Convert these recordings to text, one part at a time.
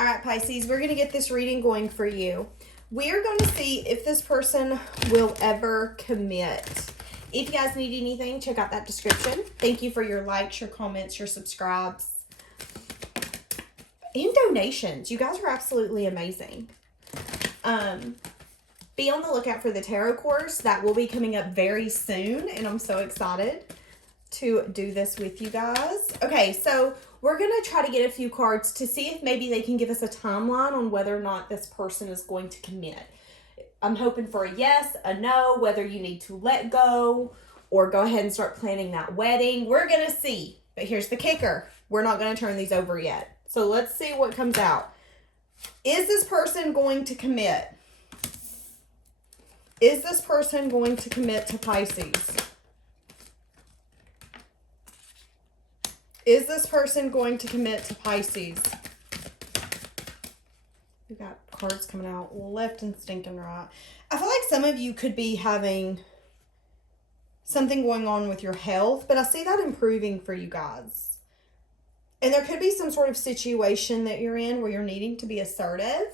All right, Pisces, we're going to get this reading going for you. We are going to see if this person will ever commit. If you guys need anything, check out that description. Thank you for your likes, your comments, your subscribes, and donations. You guys are absolutely amazing. Be on the lookout for the tarot course. That will be coming up very soon, and I'm so excited to do this with you guys. Okay, so we're going to try to get a few cards to see if maybe they can give us a timeline on whether or not this person is going to commit. I'm hoping for a yes, a no, whether you need to let go or go ahead and start planning that wedding. We're going to see. But here's the kicker. We're not going to turn these over yet. So let's see what comes out. Is this person going to commit? Is this person going to commit to Pisces? Is this person going to commit to Pisces? We got cards coming out left and stinking right. I feel like some of you could be having something going on with your health, but I see that improving for you guys. And there could be some sort of situation that you're in where you're needing to be assertive.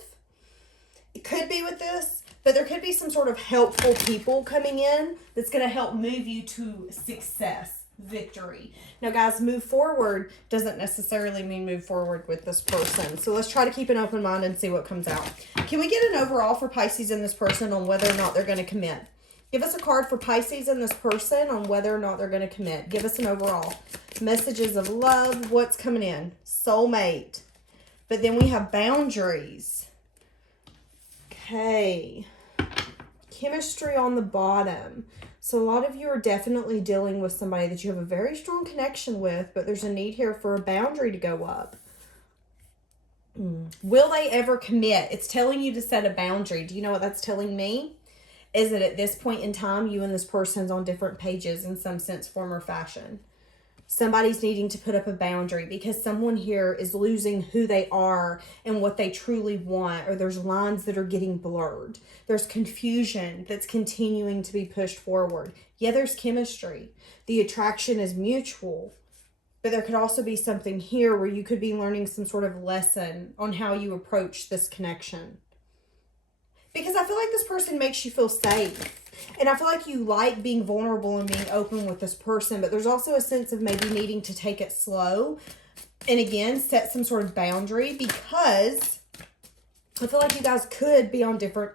It could be with this, but there could be some sort of helpful people coming in that's going to help move you to success, victory. Now, guys, move forward doesn't necessarily mean move forward with this person. So let's try to keep an open mind and see what comes out. Can we get an overall for Pisces and this person on whether or not they're going to commit? Give us a card for Pisces and this person on whether or not they're going to commit. Give us an overall. Messages of love. What's coming in? Soulmate. But then we have boundaries. Okay. Chemistry on the bottom. So a lot of you are definitely dealing with somebody that you have a very strong connection with, but there's a need here for a boundary to go up. Will they ever commit? It's telling you to set a boundary. Do you know what that's telling me? Is that at this point in time, you and this person's on different pages in some sense, form, or fashion. Somebody's needing to put up a boundary because someone here is losing who they are and what they truly want, or there's lines that are getting blurred. There's confusion that's continuing to be pushed forward. Yeah, there's chemistry. The attraction is mutual, but there could also be something here where you could be learning some sort of lesson on how you approach this connection. Because I feel like this person makes you feel safe. And I feel like you like being vulnerable and being open with this person. But there's also a sense of maybe needing to take it slow. And again, set some sort of boundary. Because I feel like you guys could be on different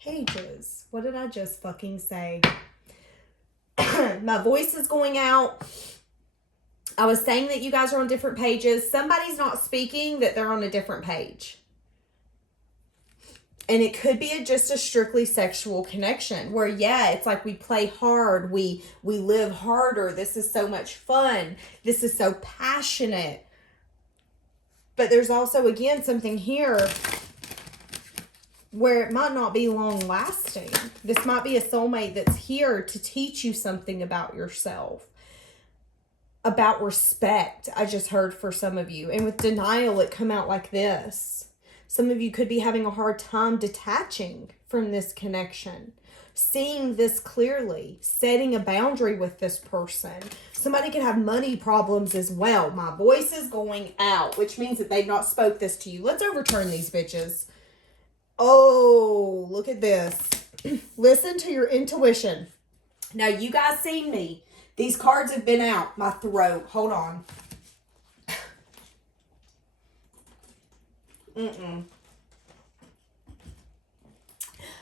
pages. What did I just fucking say? My voice is going out. I was saying that you guys are on different pages. Somebody's not speaking that they're on a different page. And it could be just a strictly sexual connection where, yeah, it's like we play hard. We live harder. This is so much fun. This is so passionate. But there's also, again, something here where it might not be long lasting. This might be a soulmate that's here to teach you something about yourself. About respect, I just heard for some of you. And with denial, it come out like this. Some of you could be having a hard time detaching from this connection, seeing this clearly, setting a boundary with this person. Somebody could have money problems as well. My voice is going out, which means that they've not spoke this to you. Let's overturn these bitches. Oh, look at this. Listen to your intuition. Now, you guys seen me. These cards have been out my throat. Hold on.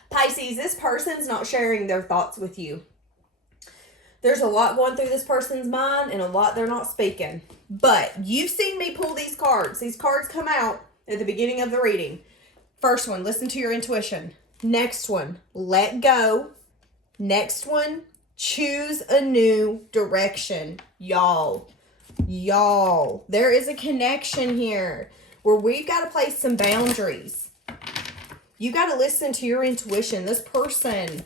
Pisces, this person's not sharing their thoughts with you. There's a lot going through this person's mind and a lot they're not speaking. But you've seen me pull these cards. These cards come out at the beginning of the reading. First one, listen to your intuition. Next one, let go. Next one, choose a new direction. Y'all, there is a connection here where we've got to place some boundaries. You got to listen to your intuition. This person,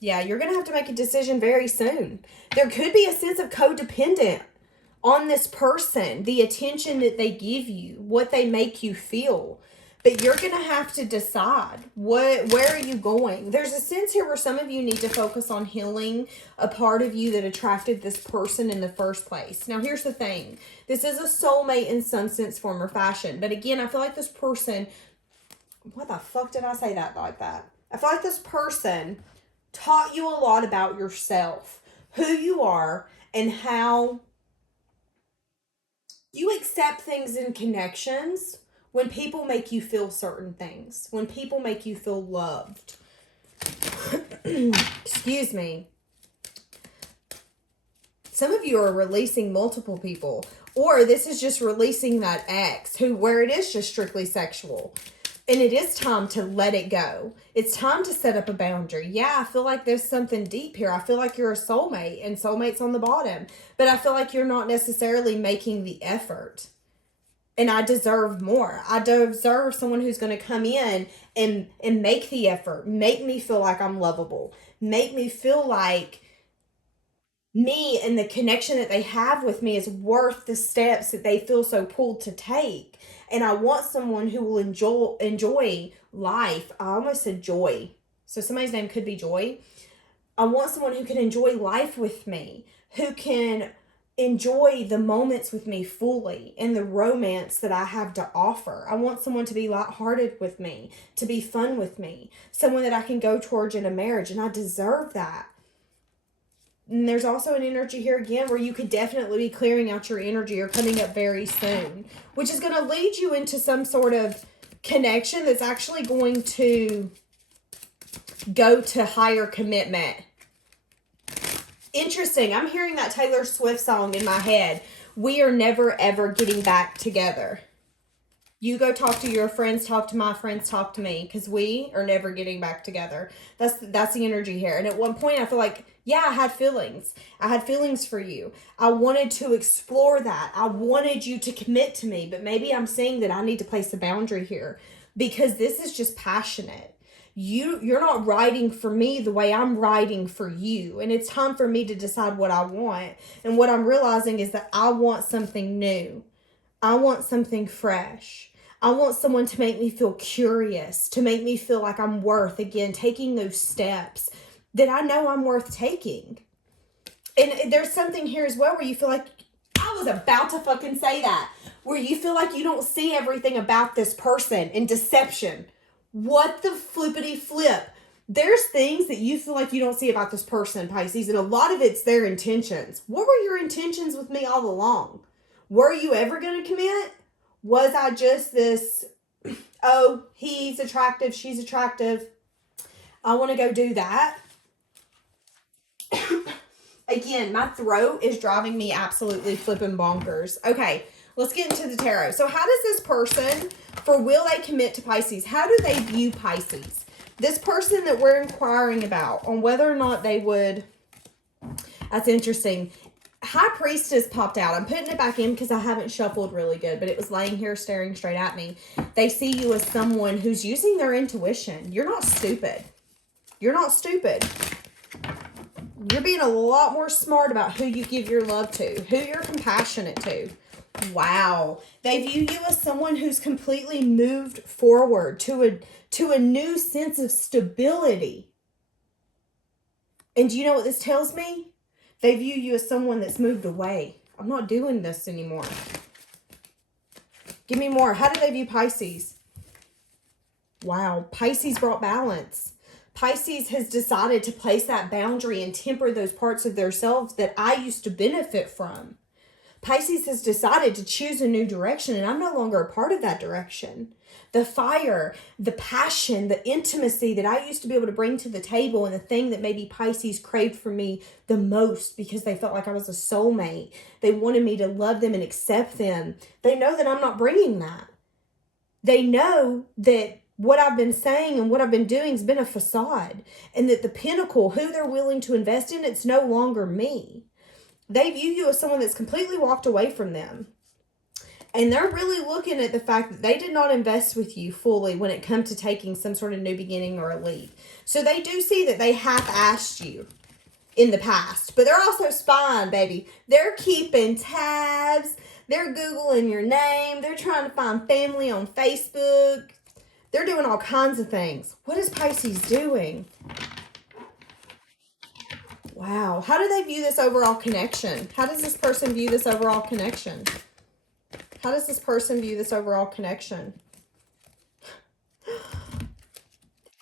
yeah, you're going to have to make a decision very soon. There could be a sense of codependent on this person, the attention that they give you, what they make you feel. But you're going to have to decide where are you going. There's a sense here where some of you need to focus on healing a part of you that attracted this person in the first place. Now, here's the thing. This is a soulmate in some sense, form, or fashion. But again, I feel like this person, what the fuck did I say that like that? I feel like this person taught you a lot about yourself, who you are, and how you accept things in connections when people make you feel certain things, when people make you feel loved. Excuse me. Some of you are releasing multiple people, or this is just releasing that ex where it is just strictly sexual. And it is time to let it go. It's time to set up a boundary. Yeah, I feel like there's something deep here. I feel like you're a soulmate and soulmate's on the bottom. But I feel like you're not necessarily making the effort. And I deserve more. I deserve someone who's going to come in and make the effort. Make me feel like I'm lovable. Make me feel like me and the connection that they have with me is worth the steps that they feel so pulled to take. And I want someone who will enjoy life. I almost said joy. So somebody's name could be Joy. I want someone who can enjoy life with me, who can enjoy the moments with me fully and the romance that I have to offer. I want someone to be lighthearted with me, to be fun with me, someone that I can go towards in a marriage, and I deserve that. And there's also an energy here again where you could definitely be clearing out your energy or coming up very soon, which is going to lead you into some sort of connection that's actually going to go to higher commitment. Interesting. I'm hearing that Taylor Swift song in my head. We are never, ever getting back together. You go talk to your friends, talk to my friends, talk to me, because we are never getting back together. That's the energy here. And at one point, I feel like, yeah, I had feelings. I had feelings for you. I wanted to explore that. I wanted you to commit to me, but maybe I'm saying that I need to place a boundary here because this is just passionate. You're not riding for me the way I'm riding for you. And it's time for me to decide what I want. And what I'm realizing is that I want something new. I want something fresh. I want someone to make me feel curious, to make me feel like I'm worth, again, taking those steps that I know I'm worth taking. And there's something here as well where you feel like, I was about to fucking say that, where you feel like you don't see everything about this person in deception. What the flippity flip? There's things that you feel like you don't see about this person, Pisces, and a lot of it's their intentions. What were your intentions with me all along? Were you ever going to commit? Was I just this, oh, he's attractive, she's attractive, I want to go do that? Again, my throat is driving me absolutely flipping bonkers. Okay, let's get into the tarot. So how does this person, for will they commit to Pisces? How do they view Pisces? This person that we're inquiring about, on whether or not they would, that's interesting. High Priestess popped out. I'm putting it back in because I haven't shuffled really good, but it was laying here staring straight at me. They see you as someone who's using their intuition. You're not stupid. You're not stupid. You're being a lot more smart about who you give your love to, who you're compassionate to. Wow. They view you as someone who's completely moved forward to a new sense of stability. And do you know what this tells me? They view you as someone that's moved away. I'm not doing this anymore. Give me more. How do they view Pisces? Wow. Pisces brought balance. Pisces has decided to place that boundary and temper those parts of themselves that I used to benefit from. Pisces has decided to choose a new direction, and I'm no longer a part of that direction. The fire, the passion, the intimacy that I used to be able to bring to the table, and the thing that maybe Pisces craved for me the most because they felt like I was a soulmate. They wanted me to love them and accept them. They know that I'm not bringing that. They know that what I've been saying and what I've been doing has been a facade, and that the pinnacle, who they're willing to invest in, it's no longer me. They view you as someone that's completely walked away from them. And they're really looking at the fact that they did not invest with you fully when it comes to taking some sort of new beginning or a leap. So they do see that they half-assed you in the past. But they're also spying, baby. They're keeping tabs. They're Googling your name. They're trying to find family on Facebook. They're doing all kinds of things. What is Pisces doing? Wow. How do they view this overall connection? How does this person view this overall connection? How does this person view this overall connection?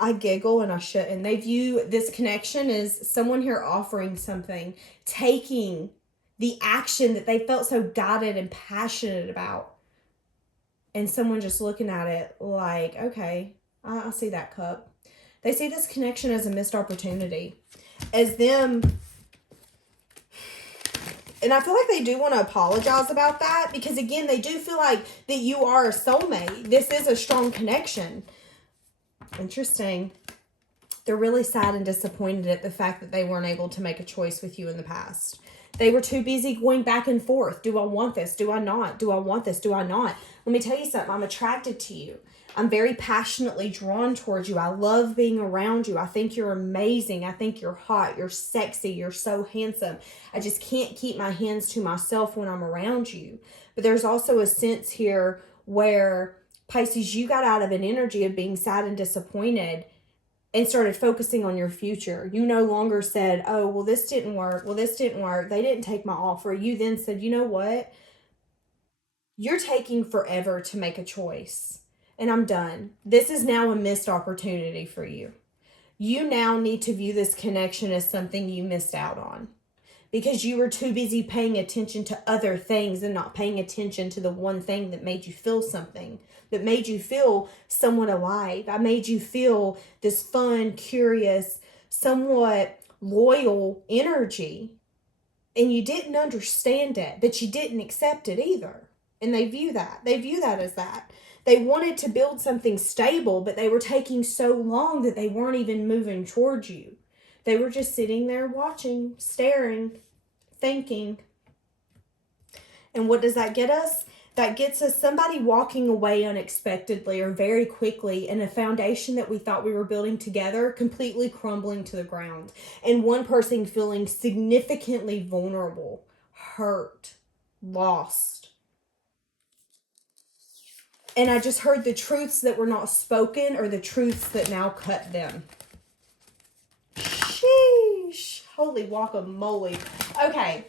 I giggle and I shouldn't. They view this connection as someone here offering something, taking the action that they felt so guided and passionate about. And someone just looking at it like, okay, I see that cup. They see this connection as a missed opportunity. As them, and I feel like they do want to apologize about that, because again, they do feel like that you are a soulmate. This is a strong connection. Interesting. They're really sad and disappointed at the fact that they weren't able to make a choice with you in the past. They were too busy going back and forth. Do I want this? Do I not? Do I want this? Do I not? Let me tell you something. I'm attracted to you. I'm very passionately drawn towards you. I love being around you. I think you're amazing. I think you're hot. You're sexy. You're so handsome. I just can't keep my hands to myself when I'm around you. But there's also a sense here where, Pisces, you got out of an energy of being sad and disappointed and started focusing on your future. You no longer said, oh, well, this didn't work. Well, this didn't work. They didn't take my offer. You then said, you know what? You're taking forever to make a choice. And I'm done. This is now a missed opportunity for you. You now need to view this connection as something you missed out on, because you were too busy paying attention to other things and not paying attention to the one thing that made you feel something, that made you feel somewhat alive. I made you feel this fun, curious, somewhat loyal energy, and you didn't understand it, but you didn't accept it either. And they view that. They view that as that. They wanted to build something stable, but they were taking so long that they weren't even moving towards you. They were just sitting there watching, staring, thinking. And what does that get us? That gets us somebody walking away unexpectedly or very quickly, and a foundation that we thought we were building together completely crumbling to the ground. And one person feeling significantly vulnerable, hurt, lost. And I just heard the truths that were not spoken, or the truths that now cut them. Sheesh. Holy guacamole. Okay.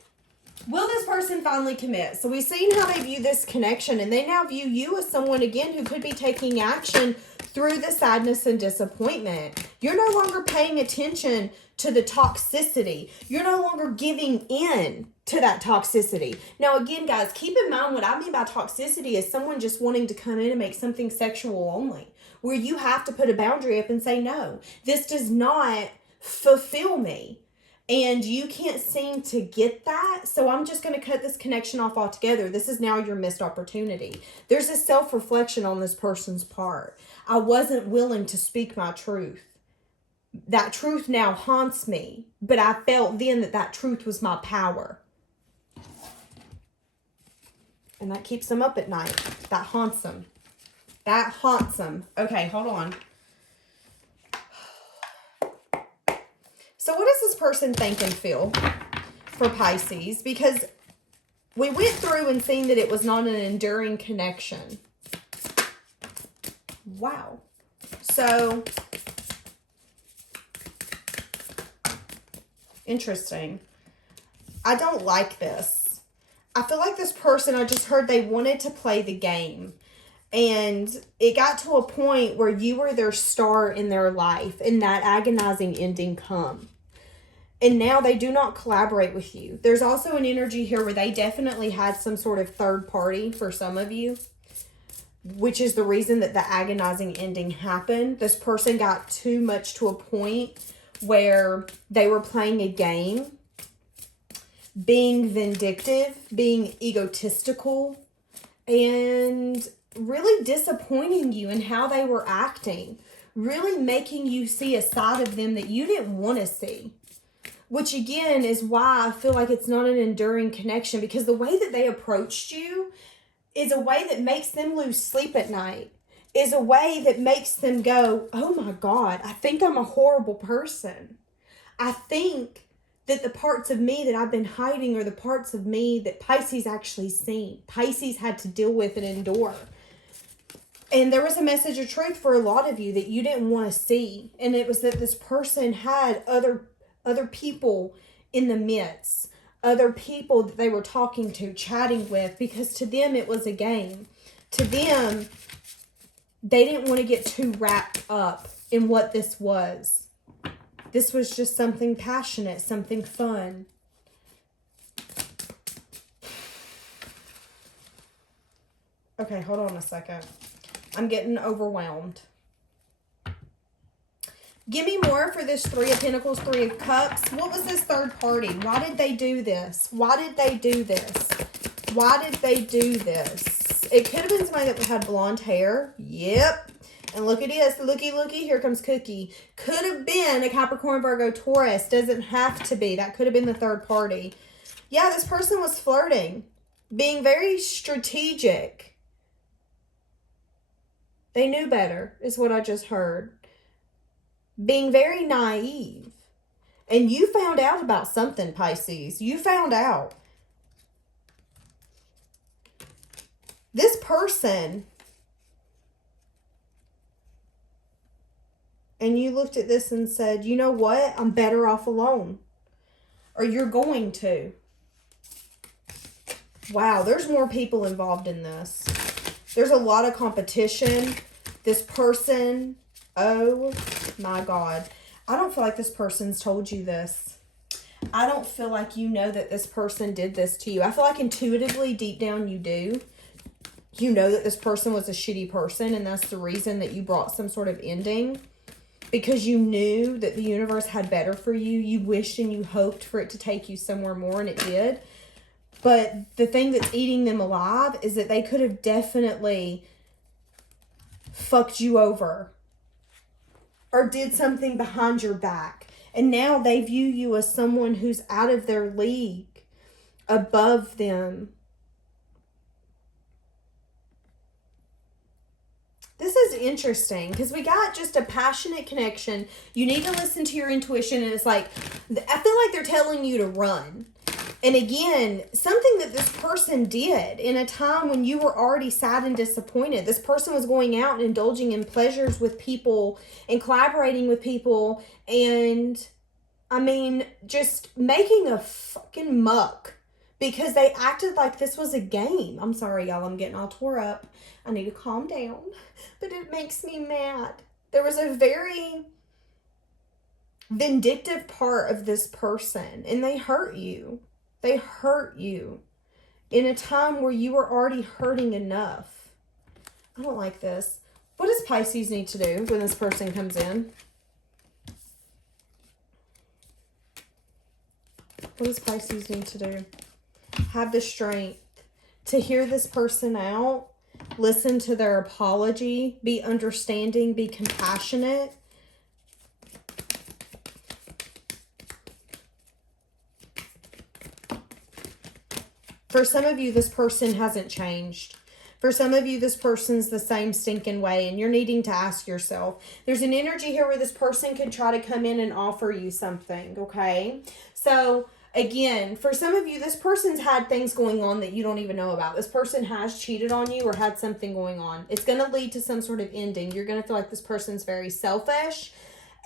Will this person finally commit? So we've seen how they view this connection, and they now view you as someone, again, who could be taking action through the sadness and disappointment. You're no longer paying attention to the toxicity. You're no longer giving in to that toxicity. Now, again, guys, keep in mind what I mean by toxicity is someone just wanting to come in and make something sexual only, where you have to put a boundary up and say, no, this does not fulfill me. And you can't seem to get that. So I'm just going to cut this connection off altogether. This is now your missed opportunity. There's a self-reflection on this person's part. I wasn't willing to speak my truth. That truth now haunts me. But I felt then that that truth was my power. And that keeps them up at night. That haunts them. That haunts them. Okay, hold on. So what does this person think and feel for Pisces? Because we went through and seen that it was not an enduring connection. Wow. So, interesting. I don't like this. I feel like this person, I just heard they wanted to play the game. And it got to a point where you were their star in their life, and that agonizing ending come. And now they do not collaborate with you. There's also an energy here where they definitely had some sort of third party for some of you, which is the reason that the agonizing ending happened. This person got too much to a point where they were playing a game, being vindictive, being egotistical, and really disappointing you in how they were acting, really making you see a side of them that you didn't want to see. Which again is why I feel like it's not an enduring connection, because the way that they approached you is a way that makes them lose sleep at night, is a way that makes them go, oh my God, I think I'm a horrible person. I think that the parts of me that I've been hiding are the parts of me that Pisces actually seen. Pisces had to deal with and endure. And there was a message of truth for a lot of you that you didn't want to see. And it was that this person had other people in the midst, other people that they were talking to, chatting with, because to them it was a game. To them, they didn't want to get too wrapped up in what this was. This was just something passionate, something fun. Okay, hold on a second. I'm getting overwhelmed. Give me more for this Three of Pentacles, Three of Cups. What was this third party? Why did they do this? Why did they do this? Why did they do this? It could have been somebody that had blonde hair. Yep. And look at this. Looky, looky. Here comes Cookie. Could have been a Capricorn, Virgo, Taurus. Doesn't have to be. That could have been the third party. Yeah, this person was flirting. Being very strategic. They knew better, is what I just heard. Being very naive. And you found out about something, Pisces. You found out. This person, and you looked at this and said, you know what? I'm better off alone. Or you're going to. Wow, there's more people involved in this. There's a lot of competition. This person, oh my God. I don't feel like this person's told you this. I don't feel like you know that this person did this to you. I feel like intuitively, deep down, you do. You know that this person was a shitty person, and that's the reason that you brought some sort of ending. Because you knew that the universe had better for you. You wished and you hoped for it to take you somewhere more, and it did. But the thing that's eating them alive is that they could have definitely fucked you over or did something behind your back. And now they view you as someone who's out of their league, above them. This is interesting because we got just a passionate connection. You need to listen to your intuition, and it's like, I feel like they're telling you to run. And again, something that this person did in a time when you were already sad and disappointed. This person was going out and indulging in pleasures with people and collaborating with people. And, I mean, just making a fucking muck because they acted like this was a game. I'm sorry, y'all. I'm getting all tore up. I need to calm down. But it makes me mad. There was a very vindictive part of this person. And they hurt you. They hurt you in a time where you were already hurting enough. I don't like this. What does Pisces need to do when this person comes in? What does Pisces need to do? Have the strength to hear this person out, listen to their apology, be understanding, be compassionate. For some of you, this person hasn't changed. For some of you, this person's the same stinking way, and you're needing to ask yourself. There's an energy here where this person could try to come in and offer you something, okay? So, again, for some of you, this person's had things going on that you don't even know about. This person has cheated on you or had something going on. It's going to lead to some sort of ending. You're going to feel like this person's very selfish,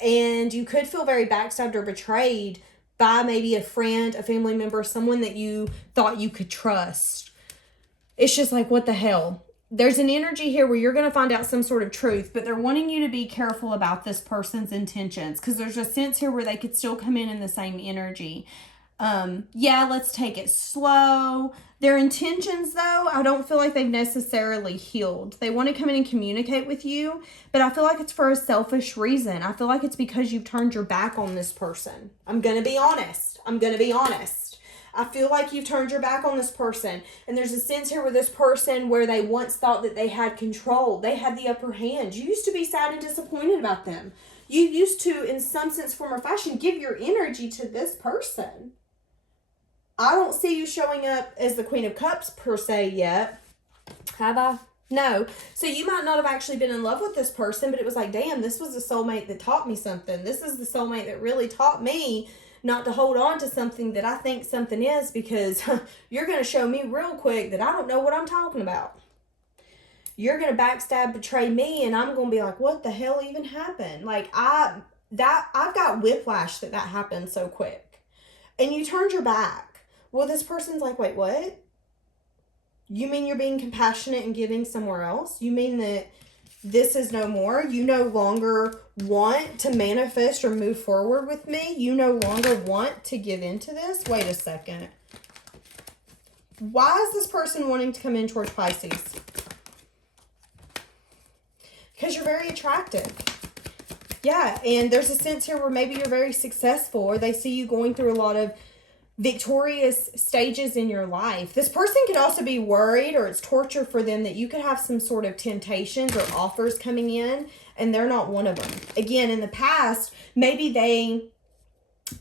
and you could feel very backstabbed or betrayed by maybe a friend, a family member, someone that you thought you could trust. It's just like, what the hell? There's an energy here where you're going to find out some sort of truth, but they're wanting you to be careful about this person's intentions because there's a sense here where they could still come in the same energy. Yeah, let's take it slow. Their intentions, though, I don't feel like they've necessarily healed. They want to come in and communicate with you, but I feel like it's for a selfish reason. I feel like it's because you've turned your back on this person. I'm going to be honest. I feel like you've turned your back on this person. And there's a sense here with this person where they once thought that they had control. They had the upper hand. You used to be sad and disappointed about them. You used to, in some sense, form or fashion, give your energy to this person. I don't see you showing up as the Queen of Cups per se yet. Have I? No. So you might not have actually been in love with this person, but it was like, damn, this was the soulmate that taught me something. This is the soulmate that really taught me not to hold on to something that I think something is, because you're going to show me real quick that I don't know what I'm talking about. you're going to backstab, betray me, and I'm going to be like, what the hell even happened? Like, I've got whiplash that happened so quick. And you turned your back. Well, this person's like, wait, what? You mean you're being compassionate and giving somewhere else? You mean that this is no more? You no longer want to manifest or move forward with me? You no longer want to give into this? Wait a second. Why is this person wanting to come in towards Pisces? Because you're very attractive. Yeah, and there's a sense here where maybe you're very successful, or they see you going through a lot of victorious stages in your life. This person could also be worried, or it's torture for them, that you could have some sort of temptations or offers coming in, and they're not one of them. Again, in the past, maybe they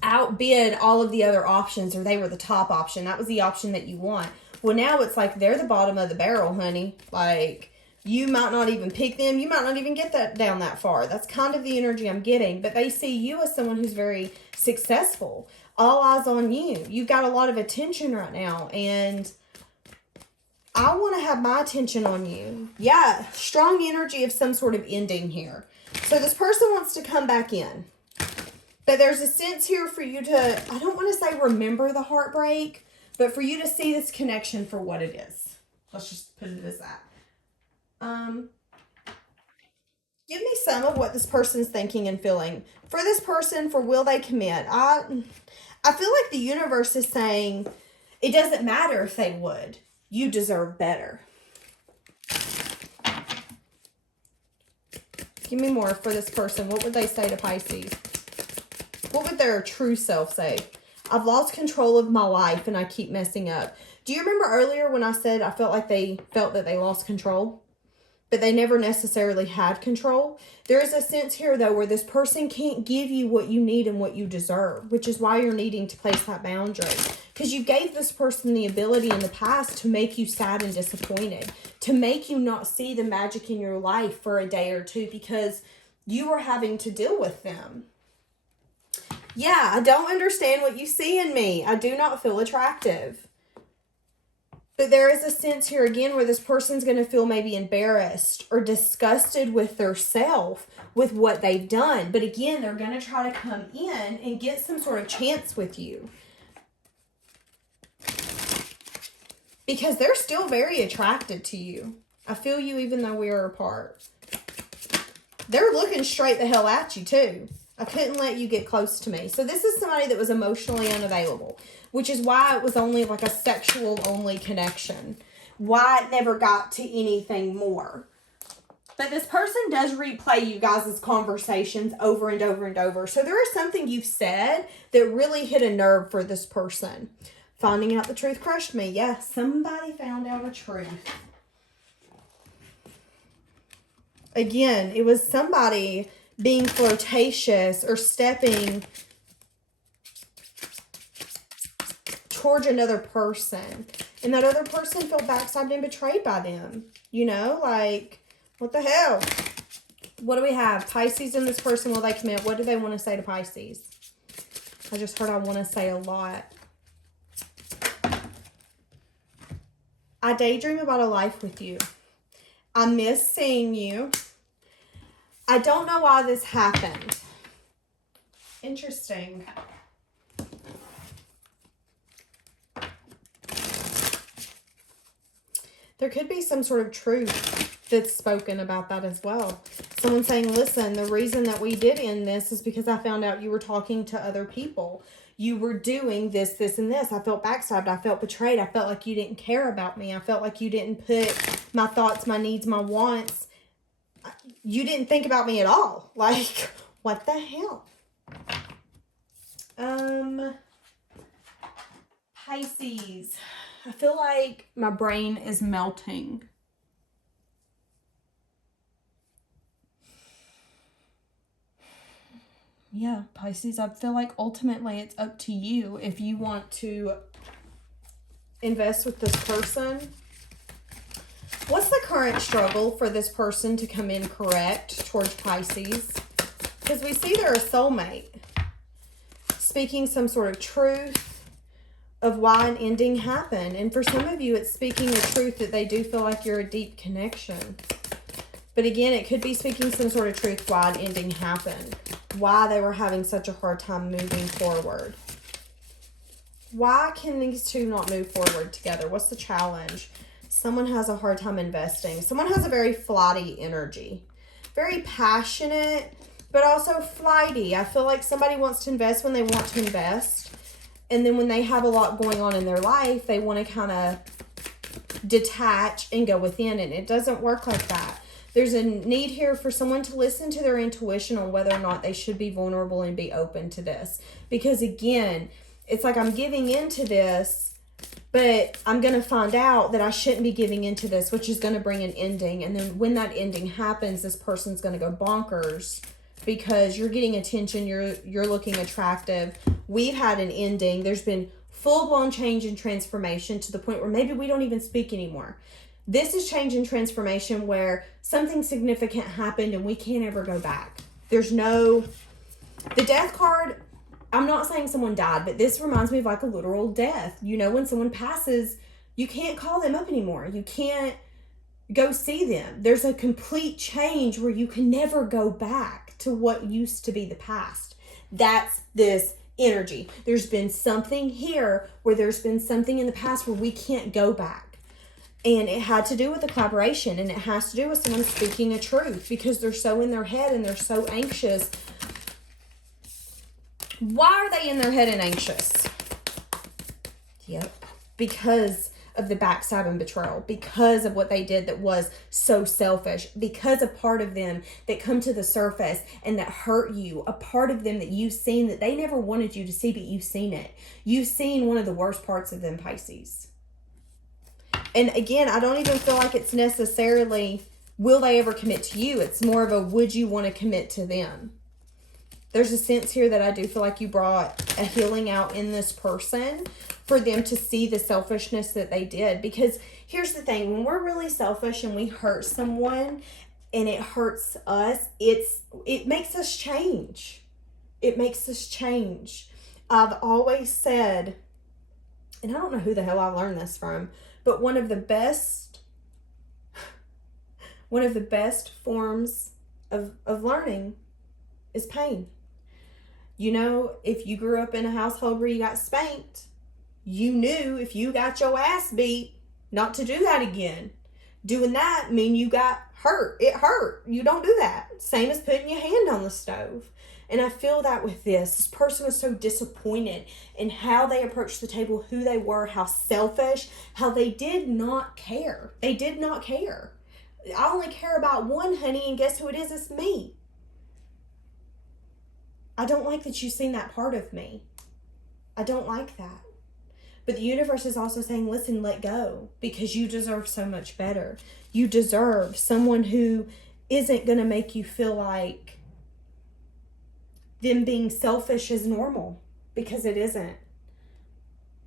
outbid all of the other options, or they were the top option. That was the option that you want. Well, now it's like they're the bottom of the barrel, honey. Like, you might not even pick them. You might not even get that down that far. That's kind of the energy I'm getting. But they see you as someone who's very successful. All eyes on you. You've got a lot of attention right now. And I want to have my attention on you. Yeah, strong energy of some sort of ending here. So this person wants to come back in. But there's a sense here for you to, I don't want to say remember the heartbreak, but for you to see this connection for what it is. Let's just put it as that. Give me some of what this person's thinking and feeling. For this person, for will they commit? I feel like the universe is saying, it doesn't matter if they would. You deserve better. Give me more for this person. What would they say to Pisces? What would their true self say? I've lost control of my life and I keep messing up. Do you remember earlier when I said I felt like they felt that they lost control? But they never necessarily had control. There is a sense here, though, where this person can't give you what you need and what you deserve, which is why you're needing to place that boundary. Because you gave this person the ability in the past to make you sad and disappointed, to make you not see the magic in your life for a day or two because you were having to deal with them. Yeah, I don't understand what you see in me. I do not feel attractive. But there is a sense here again where this person's going to feel maybe embarrassed or disgusted with their self, with what they've done. But again, they're going to try to come in and get some sort of chance with you. Because they're still very attracted to you. I feel you even though we are apart. They're looking straight the hell at you too. I couldn't let you get close to me. So this is somebody that was emotionally unavailable, which is why it was only like a sexual only connection. Why it never got to anything more. But this person does replay you guys' conversations over and over and over. So there is something you've said that really hit a nerve for this person. Finding out the truth crushed me. Yeah, somebody found out a truth. Again, it was somebody being flirtatious or stepping towards another person. And that other person felt backstabbed and betrayed by them. You know, like, what the hell? What do we have? Pisces and this person, will they commit? What do they want to say to Pisces? I just heard I want to say a lot. I daydream about a life with you. I miss seeing you. I don't know why this happened. Interesting. There could be some sort of truth that's spoken about that as well. Someone saying, listen, the reason that we did end this is because I found out you were talking to other people. You were doing this, this, and this. I felt backstabbed. I felt betrayed. I felt like you didn't care about me. I felt like you didn't put my thoughts, my needs, my wants. You didn't think about me at all. Like, what the hell? Pisces. I feel like my brain is melting. Yeah, Pisces, I feel like ultimately it's up to you if you want to invest with this person. What's the current struggle for this person to come in correct towards Pisces? Because we see they're a soulmate. Speaking some sort of truth. of why an ending happened. And for some of you, it's speaking a truth that they do feel like you're a deep connection. But again, it could be speaking some sort of truth why an ending happened. Why they were having such a hard time moving forward. Why can these two not move forward together? What's the challenge? Someone has a hard time investing. Someone has a very flighty energy. Very passionate, but also flighty. I feel like somebody wants to invest when they want to invest. And then when they have a lot going on in their life, they want to kind of detach and go within. And it doesn't work like that. There's a need here for someone to listen to their intuition on whether or not they should be vulnerable and be open to this. Because again, it's like I'm giving into this, but I'm going to find out that I shouldn't be giving into this, which is going to bring an ending. And then when that ending happens, this person's going to go bonkers because you're getting attention. You're looking attractive. We've had an ending. There's been full-blown change and transformation to the point where maybe we don't even speak anymore. This is change and transformation where something significant happened and we can't ever go back. There's no... The death card, I'm not saying someone died, but this reminds me of like a literal death. You know, when someone passes, you can't call them up anymore. You can't go see them. There's a complete change where you can never go back to what used to be the past. That's this energy. There's been something here where there's been something in the past where we can't go back. And it had to do with a collaboration, and it has to do with someone speaking a truth because they're so in their head and they're so anxious. Why are they in their head and anxious? Yep. Because of the backstab and betrayal. Because of what they did that was so selfish. Because a part of them that come to the surface and that hurt you. A part of them that you've seen that they never wanted you to see, but you've seen it. You've seen one of the worst parts of them, Pisces. And again, I don't even feel like it's necessarily, will they ever commit to you? It's more of a, would you want to commit to them? There's a sense here that I do feel like you brought a healing out in this person for them to see the selfishness that they did. Because here's the thing, when we're really selfish and we hurt someone and it hurts us, it makes us change. It makes us change. I've always said, and I don't know who the hell I learned this from, but one of the best forms of learning is pain. You know, if you grew up in a household where you got spanked, you knew if you got your ass beat, not to do that again. Doing that mean you got hurt. It hurt. You don't do that. Same as putting your hand on the stove. And I feel that with this. This person was so disappointed in how they approached the table, who they were, how selfish, how they did not care. They did not care. I only care about one, honey, and guess who it is? It's me. I don't like that you've seen that part of me. I don't like that. But the universe is also saying, listen, let go, because you deserve so much better. You deserve someone who isn't going to make you feel like them being selfish is normal, because it isn't.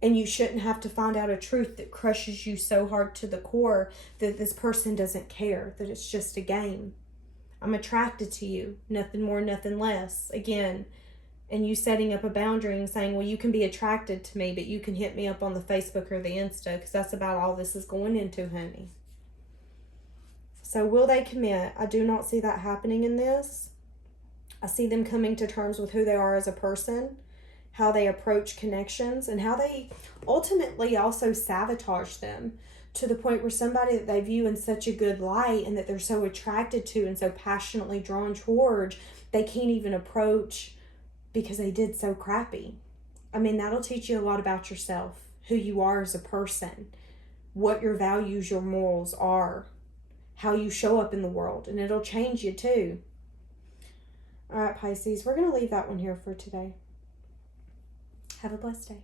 And you shouldn't have to find out a truth that crushes you so hard to the core that this person doesn't care, that it's just a game. I'm attracted to you, nothing more, nothing less. Again, and you setting up a boundary and saying, well, you can be attracted to me, but you can hit me up on the Facebook or the Insta, because that's about all this is going into, honey. So will they commit? I do not see that happening in this. I see them coming to terms with who they are as a person, how they approach connections, and how they ultimately also sabotage them to the point where somebody that they view in such a good light and that they're so attracted to and so passionately drawn towards, they can't even approach because they did so crappy. I mean, that'll teach you a lot about yourself, who you are as a person, what your values, your morals are, how you show up in the world, and it'll change you too. All right, Pisces, we're going to leave that one here for today. Have a blessed day.